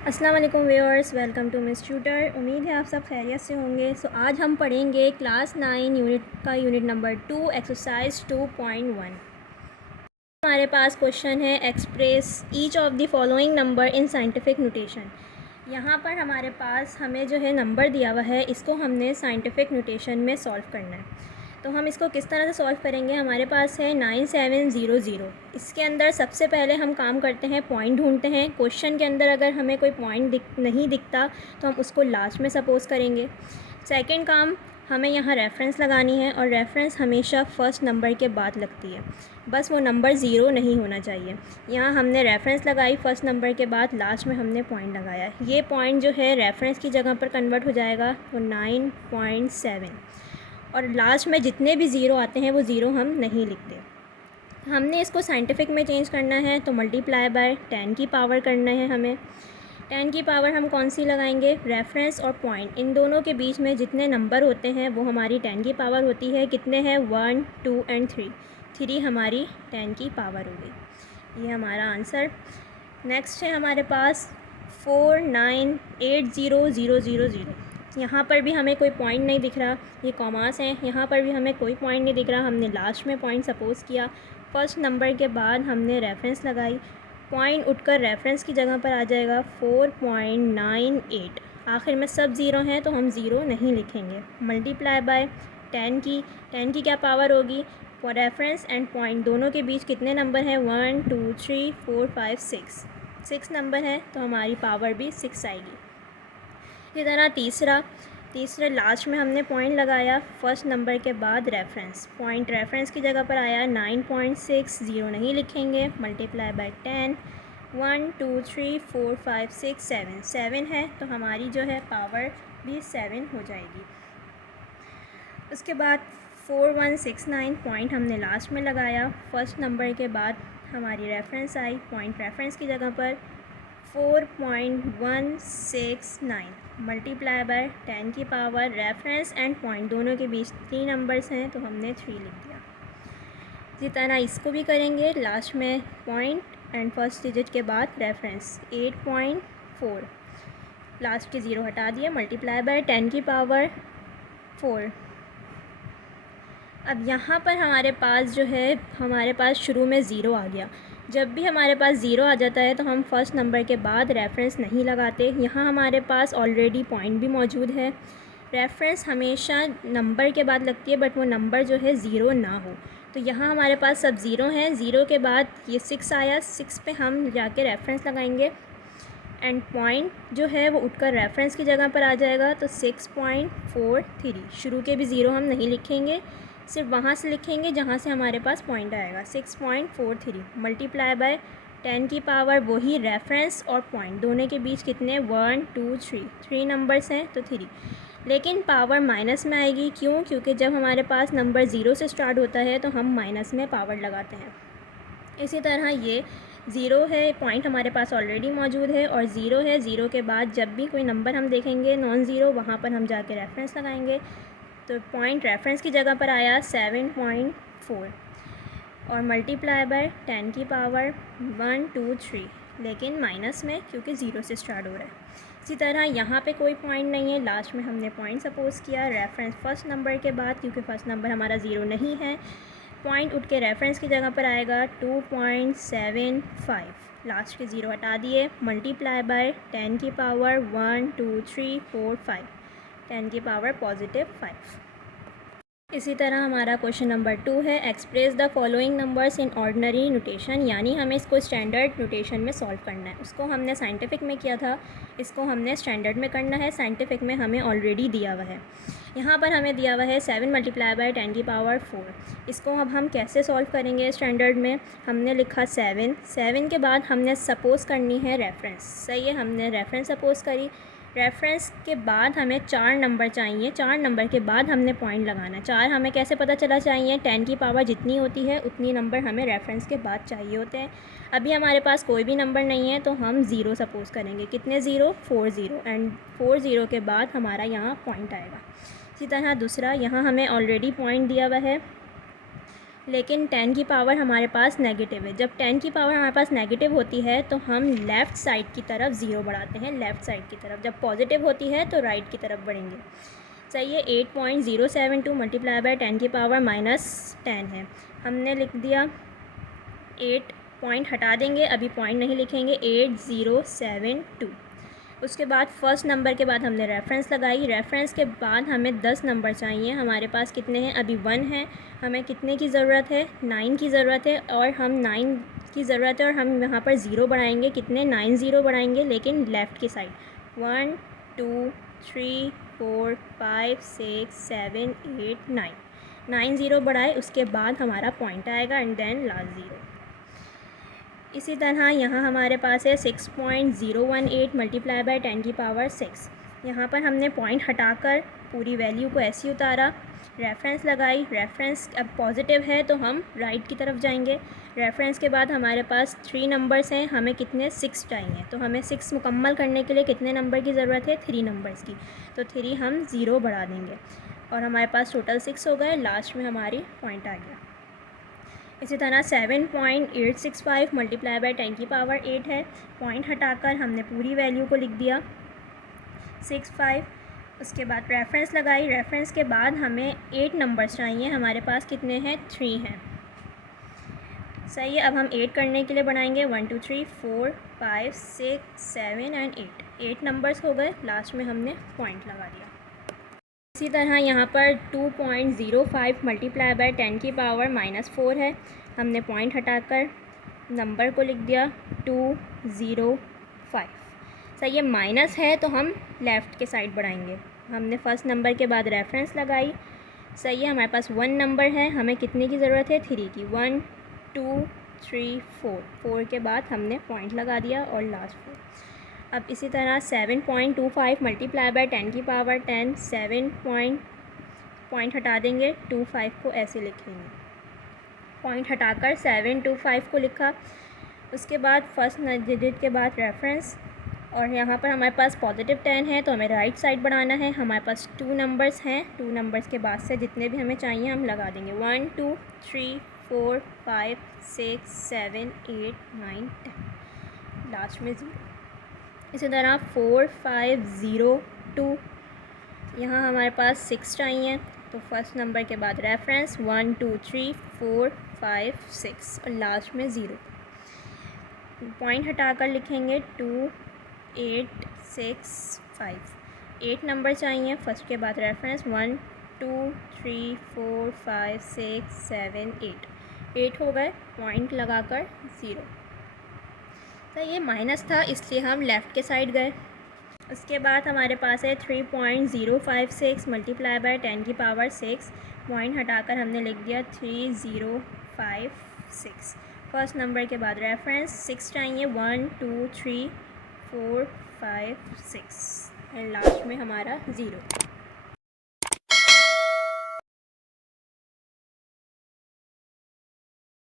अस्सलाम वालेकुम viewers, welcome to miss tutor. उम्मीद है आप सब खैरियत से होंगे। आज हम पढ़ेंगे क्लास 9 यूनिट नंबर 2 एक्सरसाइज 2.1। हमारे पास क्वेश्चन है express each of the following number in scientific notation. यहाँ पर हमारे पास हमें जो है नंबर दिया हुआ है, इसको हमने साइंटिफिक नोटेशन में सॉल्व करना है। तो हम इसको किस तरह से सॉल्व करेंगे। हमारे पास है 9700। इसके अंदर सबसे पहले हम काम करते हैं, पॉइंट ढूंढते हैं। क्वेश्चन के अंदर अगर हमें कोई पॉइंट नहीं दिखता तो हम उसको लास्ट में सपोज़ करेंगे। सेकंड काम, हमें यहाँ रेफरेंस लगानी है और रेफरेंस हमेशा फ़र्स्ट नंबर के बाद लगती है, बस वो नंबर ज़ीरो नहीं होना चाहिए। यहाँ हमने रेफरेंस लगाई फ़र्स्ट नंबर के बाद, लास्ट में हमने पॉइंट लगाया। ये पॉइंट जो है रेफरेंस की जगह पर कन्वर्ट हो जाएगा तो 9.7। और लास्ट में जितने भी ज़ीरो आते हैं वो ज़ीरो हम नहीं लिखते। हमने इसको साइंटिफिक में चेंज करना है तो मल्टीप्लाई बाय 10 की पावर करना है हमें। 10 की पावर हम कौन सी लगाएंगे, रेफरेंस और पॉइंट, इन दोनों के बीच में जितने नंबर होते हैं वो हमारी 10 की पावर होती है। कितने हैं, 1, 2 एंड 3। 3 हमारी 10 की पावर हो गई। ये हमारा आंसर। नेक्स्ट है हमारे पास 498000। यहाँ पर भी हमें कोई पॉइंट नहीं दिख रहा, ये कॉमास हैं। यहाँ पर भी हमें कोई पॉइंट नहीं दिख रहा, हमने लास्ट में पॉइंट सपोज़ किया। फर्स्ट नंबर के बाद हमने रेफरेंस लगाई, पॉइंट उठकर रेफरेंस की जगह पर आ जाएगा 4.98। आखिर में सब ज़ीरो हैं तो हम ज़ीरो नहीं लिखेंगे। मल्टीप्लाई बाय 10 की, 10 की क्या पावर होगी, फॉर रेफरेंस एंड पॉइंट दोनों के बीच कितने नंबर हैं, 1 2 3 4 5 6। 6 नंबर है तो हमारी पावर भी 6 आएगी। इसी तरह तीसरे लास्ट में हमने पॉइंट लगाया फर्स्ट नंबर के बाद रेफरेंस, पॉइंट रेफरेंस की जगह पर आया 9.6, ज़ीरो नहीं लिखेंगे। मल्टीप्लाई बाय 10, 1 2 3 4 5 6 7, 7 है तो हमारी जो है पावर भी 7 हो जाएगी। उसके बाद 4169 पॉइंट हमने लास्ट में लगाया, फर्स्ट नंबर के बाद हमारी रेफरेंस आई, पॉइंट रेफरेंस की जगह पर 4.169 मल्टीप्लाई बाय 10 की पावर, रेफरेंस एंड पॉइंट दोनों के बीच 3 नंबर्स हैं तो हमने 3 लिख दिया। इसी तरह इसको भी करेंगे, लास्ट में पॉइंट एंड फर्स्ट डिजिट के बाद रेफरेंस 8.4, लास्ट के ज़ीरो हटा दिया। मल्टीप्लाई बाय 10 की पावर 4। अब यहाँ पर हमारे पास जो है, हमारे पास शुरू में ज़ीरो आ गया। जब भी हमारे पास ज़ीरो आ जाता है तो हम फर्स्ट नंबर के बाद रेफरेंस नहीं लगाते। यहाँ हमारे पास ऑलरेडी पॉइंट भी मौजूद है। रेफरेंस हमेशा नंबर के बाद लगती है, बट वो नंबर जो है ज़ीरो ना हो। तो यहाँ हमारे पास सब ज़ीरो हैं। ज़ीरो के बाद ये 6 आया, 6 पे हम जाके रेफरेंस लगाएंगे एंड पॉइंट जो है वो उठकर रेफरेंस की जगह पर आ जाएगा तो 6.43। शुरू के भी ज़ीरो हम नहीं लिखेंगे, सिर्फ वहाँ से लिखेंगे जहाँ से हमारे पास पॉइंट आएगा, 6.43। मल्टीप्लाई बाय 10 की पावर, वही रेफरेंस और पॉइंट दोनों के बीच कितने, 1 2 3, 3 नंबर्स हैं तो 3। लेकिन पावर माइनस में आएगी, क्यों, क्योंकि जब हमारे पास नंबर ज़ीरो से स्टार्ट होता है तो हम माइनस में पावर लगाते हैं। इसी तरह ये ज़ीरो है, पॉइंट हमारे पास ऑलरेडी मौजूद है और ज़ीरो है। ज़ीरो के बाद जब भी कोई नंबर हम देखेंगे नॉन ज़ीरो, वहाँ पर हम जाके रेफरेंस लगाएंगे तो पॉइंट रेफरेंस की जगह पर आया 7.4 और मल्टीप्लाई बाय 10 की पावर 1 2 3, लेकिन माइनस में क्योंकि ज़ीरो से स्टार्ट हो रहा है। इसी तरह यहाँ पे कोई पॉइंट नहीं है, लास्ट में हमने पॉइंट सपोज़ किया, रेफरेंस फर्स्ट नंबर के बाद, क्योंकि फर्स्ट नंबर हमारा ज़ीरो नहीं है, पॉइंट उठ के रेफरेंस की जगह पर आएगा 2.75, लास्ट के ज़ीरो हटा दिए। मल्टीप्लाई बाय 10 की पावर 1 2 3 4 5, 10 की पावर +5। इसी तरह हमारा क्वेश्चन नंबर 2 है express the following numbers in ordinary notation, यानी हमें इसको स्टैंडर्ड नोटेशन में सॉल्व करना है। उसको हमने साइंटिफिक में किया था, इसको हमने स्टैंडर्ड में करना है। साइंटिफिक में हमें ऑलरेडी दिया हुआ है, यहाँ पर हमें दिया हुआ है 7 मल्टीप्लाई बाय 10 की पावर 4। इसको अब हम कैसे सॉल्व करेंगे स्टैंडर्ड में, हमने लिखा 7 के बाद हमने सपोज़ करनी है रेफरेंस, सही है, हमने रेफरेंस सपोज़ करी। रेफरेंस के बाद हमें 4 नंबर चाहिए, 4 नंबर के बाद हमने पॉइंट लगाना। 4 हमें कैसे पता चला चाहिए, 10 की पावर जितनी होती है उतनी नंबर हमें रेफरेंस के बाद चाहिए होते हैं। अभी हमारे पास कोई भी नंबर नहीं है तो हम ज़ीरो सपोज़ करेंगे। कितने ज़ीरो, 4 ज़ीरो, एंड 4 ज़ीरो के बाद हमारा यहाँ पॉइंट आएगा। इसी तरह दूसरा, यहाँ हमें ऑलरेडी पॉइंट दिया हुआ है लेकिन 10 की पावर हमारे पास नेगेटिव है। जब 10 की पावर हमारे पास नेगेटिव होती है तो हम लेफ़्ट साइड की तरफ ज़ीरो बढ़ाते हैं, लेफ़्ट साइड की तरफ। जब पॉजिटिव होती है तो राइट की तरफ बढ़ेंगे। सही है। 8.072 मल्टीप्लाई बाय 10 की पावर -10 है। हमने लिख दिया 8 पॉइंट हटा देंगे, अभी पॉइंट नहीं लिखेंगे, 8072। उसके बाद फर्स्ट नंबर के बाद हमने रेफरेंस लगाई। रेफरेंस के बाद हमें 10 नंबर चाहिए। हमारे पास कितने हैं? अभी 1 है। हमें कितने की ज़रूरत है? 9 की ज़रूरत है, और हम 9 की ज़रूरत है और हम यहाँ पर ज़ीरो बढ़ाएंगे। कितने? 9 ज़ीरो बढ़ाएंगे, लेकिन लेफ़्ट की साइड। 1 2 3 4 5 6 7 8 9 9 ज़ीरो बढ़ाए, उसके बाद हमारा पॉइंट आएगा एंड देन लास्ट ज़ीरो। इसी तरह यहाँ हमारे पास है 6.018 मल्टीप्लाई बाय 10 की पावर 6। यहाँ पर हमने पॉइंट हटाकर पूरी वैल्यू को ऐसे ही उतारा, रेफरेंस लगाई। रेफरेंस अब पॉजिटिव है तो हम राइट की तरफ जाएंगे। रेफरेंस के बाद हमारे पास 3 नंबर्स हैं, हमें कितने? 6 चाहिए। तो हमें 6 मुकम्मल करने के लिए कितने नंबर की ज़रूरत है? 3 नंबर्स की। तो 3 हम ज़ीरो बढ़ा देंगे और हमारे पास टोटल 6 हो गए। लास्ट में हमारी पॉइंट आ गया। इसी तरह 7.865 मल्टीप्लाई बाय 10 की पावर 8 है। पॉइंट हटाकर हमने पूरी वैल्यू को लिख दिया 65। उसके बाद रेफरेंस लगाई। रेफरेंस के बाद हमें 8 नंबर्स चाहिए, हमारे पास कितने हैं? 3 हैं। सही है। अब हम 8 करने के लिए बनाएंगे 1 2 3 4 5 6 7 एंड 8 नंबर्स हो गए। लास्ट में हमने पॉइंट लगा दिया। इसी तरह यहाँ पर 2.05 मल्टीप्लाई बाय 10 की पावर -4 है। हमने पॉइंट हटाकर नंबर को लिख दिया 205। सही है। माइनस है तो हम लेफ़्ट के साइड बढ़ाएंगे। हमने फर्स्ट नंबर के बाद रेफरेंस लगाई। सही है। हमारे पास 1 नंबर है, हमें कितने की ज़रूरत है? 3 की। 1 2 3 4 के बाद हमने पॉइंट लगा दिया और लास्ट 4। अब इसी तरह 7.25 मल्टीप्लाई बाय 10 की पावर 10। 7 पॉइंट हटा देंगे, 25 को ऐसे लिखेंगे। पॉइंट हटाकर 725 को लिखा। उसके बाद फर्स्ट डिजिट के बाद रेफरेंस, और यहाँ पर हमारे पास पॉजिटिव 10 है तो हमें राइट साइड बढ़ाना है। हमारे पास 2 नंबर्स हैं, 2 नंबर्स के बाद से जितने भी हमें चाहिए हम लगा देंगे। 1 2 3 4 5 6 7 8 9 10, लास्ट में 0। इसी तरह 4 5 0 2, यहाँ हमारे पास 6 चाहिए तो फर्स्ट नंबर के बाद रेफरेंस 1 2 3 4 5 6 और लास्ट में 0। पॉइंट हटाकर लिखेंगे 2 8 6 5। 8 नंबर चाहिए, फर्स्ट के बाद रेफरेंस 1 2 3 4 5 6 7 8 हो गए। पॉइंट लगाकर 0। तो ये माइनस था इसलिए हम लेफ़्ट के साइड गए। उसके बाद हमारे पास है 3.056 मल्टीप्लाई बाय 10 की पावर 6। पॉइंट हटाकर हमने लिख दिया 3056। फर्स्ट नंबर के बाद रेफरेंस 6 चाहिए, 1 2 3 4 5 6 एंड लास्ट में हमारा 0।